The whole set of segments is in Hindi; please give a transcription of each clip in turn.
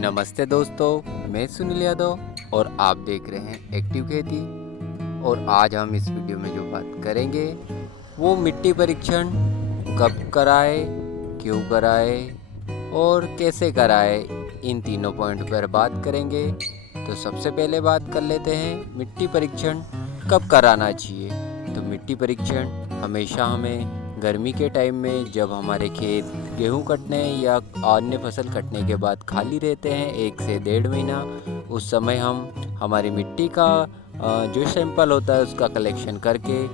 नमस्ते दोस्तों, मैं सुनील यादव और आप देख रहे हैं एक्टिव खेती। और आज हम इस वीडियो में जो बात करेंगे वो मिट्टी परीक्षण कब कराए, क्यों कराए और कैसे कराए, इन तीनों पॉइंट पर बात करेंगे। तो सबसे पहले बात कर लेते हैं मिट्टी परीक्षण कब कराना चाहिए। तो मिट्टी परीक्षण हमेशा हमें गर्मी के टाइम में, जब हमारे खेत गेहूं कटने या अन्य फसल कटने के बाद खाली रहते हैं 1 से 1.5 महीना, उस समय हम हमारी मिट्टी का जो सैंपल होता है उसका कलेक्शन करके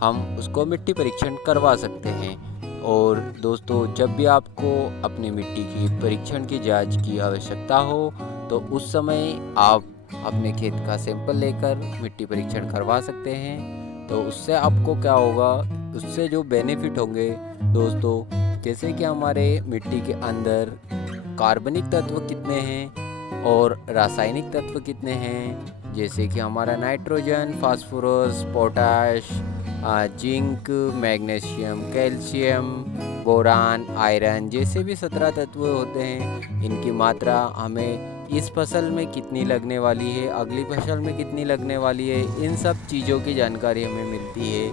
हम उसको मिट्टी परीक्षण करवा सकते हैं। और दोस्तों, जब भी आपको अपनी मिट्टी की परीक्षण की जांच की आवश्यकता हो तो उस समय आप अपने खेत का सैंपल लेकर मिट्टी परीक्षण करवा सकते हैं। तो उससे आपको क्या होगा, उससे जो बेनिफिट होंगे दोस्तों, जैसे कि हमारे मिट्टी के अंदर कार्बनिक तत्व कितने हैं और रासायनिक तत्व कितने हैं, जैसे कि हमारा nitrogen, phosphorus, potash, zinc, magnesium, calcium, boron, iron जैसे भी 17 तत्व होते हैं, इनकी मात्रा हमें इस फसल में कितनी लगने वाली है, अगली फसल में कितनी लगने वाली है, इन सब चीज़ों की जानकारी हमें मिलती है।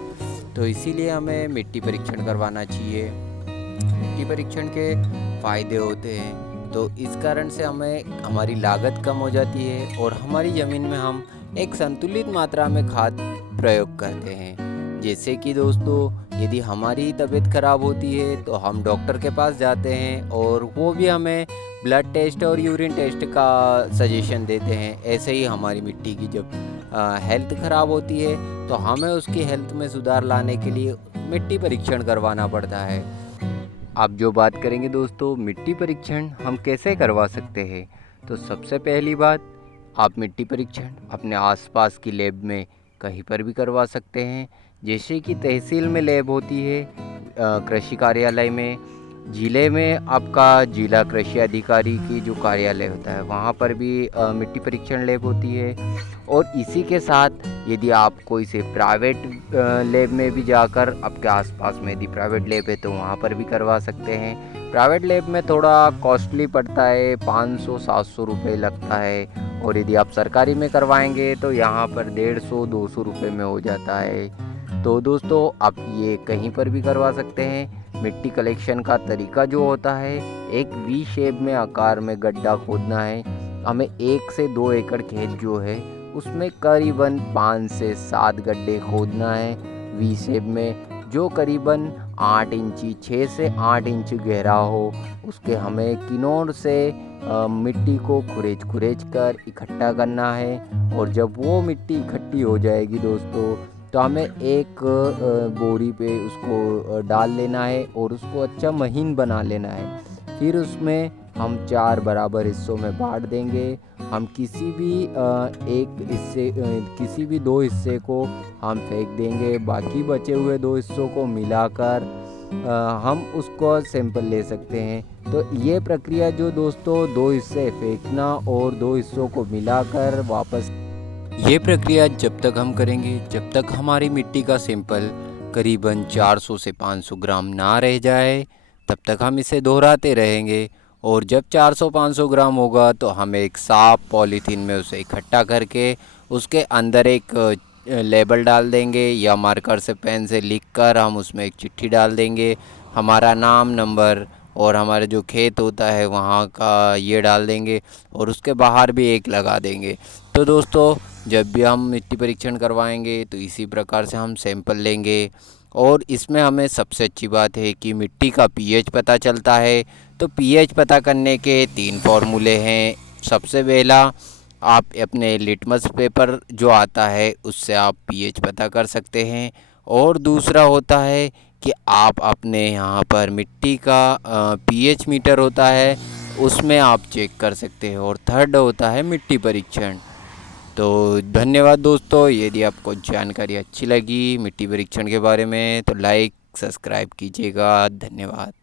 तो इसीलिए हमें मिट्टी परीक्षण करवाना चाहिए। मिट्टी परीक्षण के फ़ायदे होते हैं, तो इस कारण से हमें हमारी लागत कम हो जाती है और हमारी ज़मीन में हम एक संतुलित मात्रा में खाद प्रयोग करते हैं। जैसे कि दोस्तों, यदि हमारी तबीयत ख़राब होती है तो हम डॉक्टर के पास जाते हैं और वो भी हमें ब्लड टेस्ट और यूरिन टेस्ट का सजेशन देते हैं। ऐसे ही हमारी मिट्टी की जब हेल्थ ख़राब होती है तो हमें उसकी हेल्थ में सुधार लाने के लिए मिट्टी परीक्षण करवाना पड़ता है। अब जो बात करेंगे दोस्तों, मिट्टी परीक्षण हम कैसे करवा सकते हैं। तो सबसे पहली बात, आप मिट्टी परीक्षण अपने आसपास की लैब में कहीं पर भी करवा सकते हैं। जैसे कि तहसील में लैब होती है, कृषि कार्यालय में, ज़िले में आपका जिला कृषि अधिकारी की जो कार्यालय होता है वहाँ पर भी मिट्टी परीक्षण लैब होती है। और इसी के साथ यदि आप कोई से प्राइवेट लैब में भी जाकर, आपके आसपास में यदि प्राइवेट लैब है तो वहाँ पर भी करवा सकते हैं। प्राइवेट लैब में थोड़ा कॉस्टली पड़ता है, 500-700 रुपये लगता है। और यदि आप सरकारी में करवाएंगे तो यहाँ पर 150-200 रुपये में हो जाता है। तो दोस्तों, आप ये कहीं पर भी करवा सकते हैं। मिट्टी कलेक्शन का तरीका जो होता है, एक वी शेप में आकार में गड्ढा खोदना है। हमें 1 से 2 एकड़ खेत जो है उसमें करीबन 5 से 7 गड्ढे खोदना है वी शेप में, जो करीबन 8 इंची 6 से 8 इंच गहरा हो। उसके हमें किनोर से मिट्टी को खुरेच कर इकट्ठा करना है। और जब वो मिट्टी इकट्ठी हो जाएगी दोस्तों, तो हमें एक बोरी पे उसको डाल लेना है और उसको अच्छा महीन बना लेना है। फिर उसमें हम 4 बराबर हिस्सों में बांट देंगे। हम किसी भी 2 हिस्से को हम फेंक देंगे, बाकी बचे हुए 2 हिस्सों को मिलाकर हम उसको सैंपल ले सकते हैं। तो ये प्रक्रिया जो दोस्तों, 2 हिस्से फेंकना और 2 हिस्सों को मिलाकर वापस, ये प्रक्रिया जब तक हम करेंगे जब तक हमारी मिट्टी का सैंपल करीबन 400 से 500 ग्राम ना रह जाए, तब तक हम इसे दोहराते रहेंगे। और जब 400-500 ग्राम होगा तो हम एक साफ पॉलीथीन में उसे इकट्ठा करके उसके अंदर एक लेबल डाल देंगे, या मार्कर से पेन से लिखकर हम उसमें एक चिट्ठी डाल देंगे, हमारा नाम, नंबर और हमारा जो खेत होता है वहाँ का ये डाल देंगे और उसके बाहर भी एक लगा देंगे। तो दोस्तों, जब भी हम मिट्टी परीक्षण करवाएंगे तो इसी प्रकार से हम सैंपल लेंगे। और इसमें हमें सबसे अच्छी बात है कि मिट्टी का पीएच पता चलता है। तो पीएच पता करने के 3 फॉर्मूले हैं। सबसे पहला, आप अपने लिटमस पेपर जो आता है उससे आप पीएच पता कर सकते हैं। और दूसरा होता है कि आप अपने यहाँ पर मिट्टी का पीएच मीटर होता है उसमें आप चेक कर सकते हैं। और थर्ड होता है मिट्टी परीक्षण। तो धन्यवाद दोस्तों, यदि आपको जानकारी अच्छी लगी मिट्टी परीक्षण के बारे में तो लाइक सब्सक्राइब कीजिएगा। धन्यवाद।